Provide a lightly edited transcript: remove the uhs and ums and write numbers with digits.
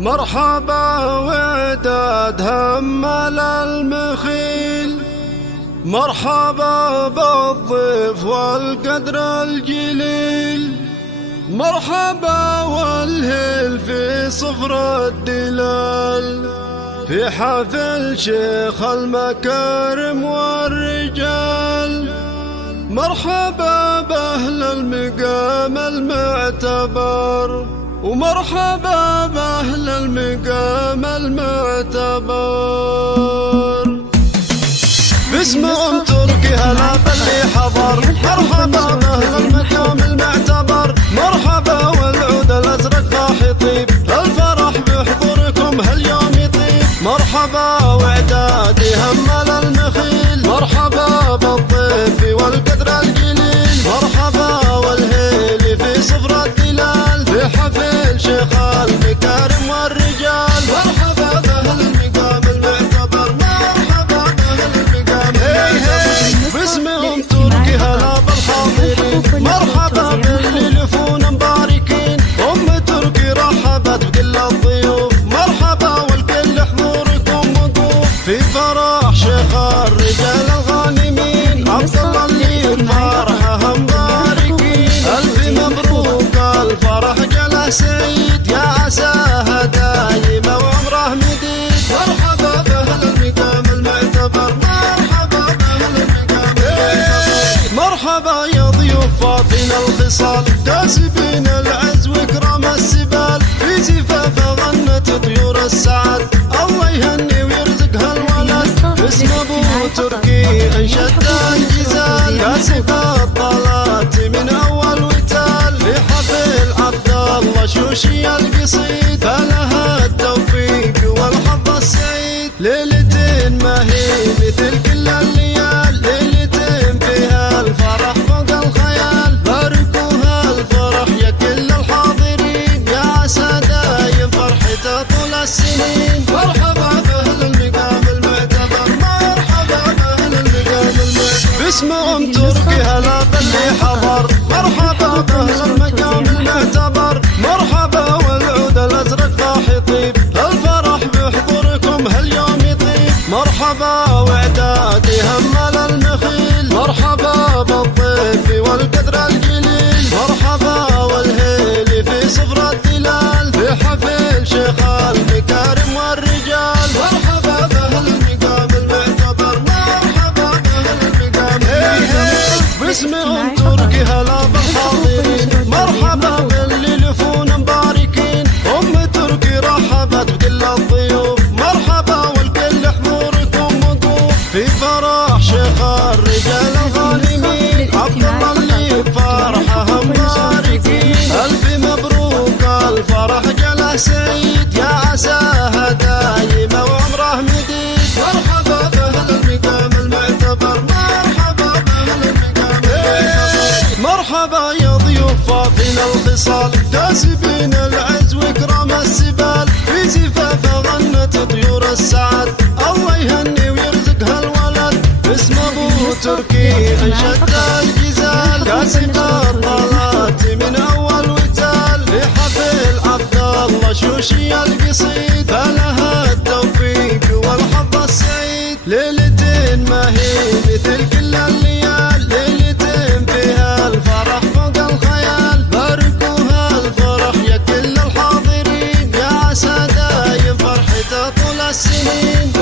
مرحبا وداد همل المخيل، مرحبا بالضيف والقدر الجليل، مرحبا والهل في صفر الدلال، في حفل شيخ المكارم والرجال. مرحبا بأهل المقام المعتبر، ومرحبا بأهل المقام المعتبر. باسمهم تركي هلا باللي حضر، مرحبا بأهل المقام المعتبر، مرحبا والعود الأزرق فاح يطيب، الفرح بحضوركم هاليوم يطيب. مرحبا وعدادي همل المخيل، مرحبا بالضيف والقدر الجليل، مرحبا والهيل في صفر الدلال، في حفل شيخ المكارم والرجال. مرحبا بأهل المقام المعتبر، مرحبا بأهل المقام المعتبر. باسمهم تركي هلا بالحاضرين، مرحبا باللي يلفون مباركين. أم تركي رحبت بكل الضيوف، مرحبا والكل حضوركم وقوف، في فرح شيخ الرجال الغانمين، عبد الله اللي فرحه مباركين. ألف مبروك الفرح جله سعيد، يا عساها دايمة وعمره مديد. مرحبا بأهل المقام المعتبر، مرحبا بأهل المقام المعتبر. مرحبا يا ضيوف فاطين الخصال، كاسبين العز وكرم السبال، في زفافه غنت طيور السعد، الله يهني ويرزقها الولد. باسم ابو تركي انشد الجزال، كاسب الطلات من اول وتال، في حفل عبد الله شوشي القصيد، فلها التوفيق والحظ السعيد. ليلتين ما هي مثل كل الليال، ليلتين فيها الفرح فوق الخيال، باركوها الفرح يا كل الحاضرين، يا عسى دايم فرحته طول السنين. مرحبا بأهل المقام المعتبر، مرحبا بأهل المقام المعتبر. باسمهم تركي هلا باللي حضر، مرحبا بأهل المقام المعتبر، مرحبا والعود الأزرق فاح يطيب، الفرح بحضوركم هاليوم يطيب. مرحبا وعدادي همل المخيل، مرحبا بالضيف والقدر الجليل، مرحبا والهيل في صفر الدلال، في حفل شيخ المكارم والرجال. مرحبا بأهل المقام المعتبر، مرحبا بأهل المقام المعتبر. باسمهم تركي هلا بالحاضرين، مرحبا باللي يلفون مباركين. أم تركي رحبت بكل الضيوف، مرحبا والكل حضوركم وقوف، في فرح شيخ الرجال الغانمين، عبد الله اللي فرحه مباركين. ألف مبروك الفرح جله سعيد، يا عساها دايمة وعمره مديد. مرحبا بأهل المقام المعتبر، مرحبا بأهل المقام المعتبر. مرحبا يا ضيوف فاطين الخصال، كاسبين العز وكرم السبال، في زفافه غنت طيور السعد، الله يهني ويرزقها الولد. باسم ابو تركي انشد الجزال، كاسب الطلات من اول وتال، في حفل عبد الله شوشي القصيد، فلها التوفيق والحظ السعيد. ليلتين ما هي مثل كل الليال، ليلتين فيها الفرح فوق الخيال، باركوها الفرح يا كل الحاضرين، يا عسى دايم فرحته طول السنين.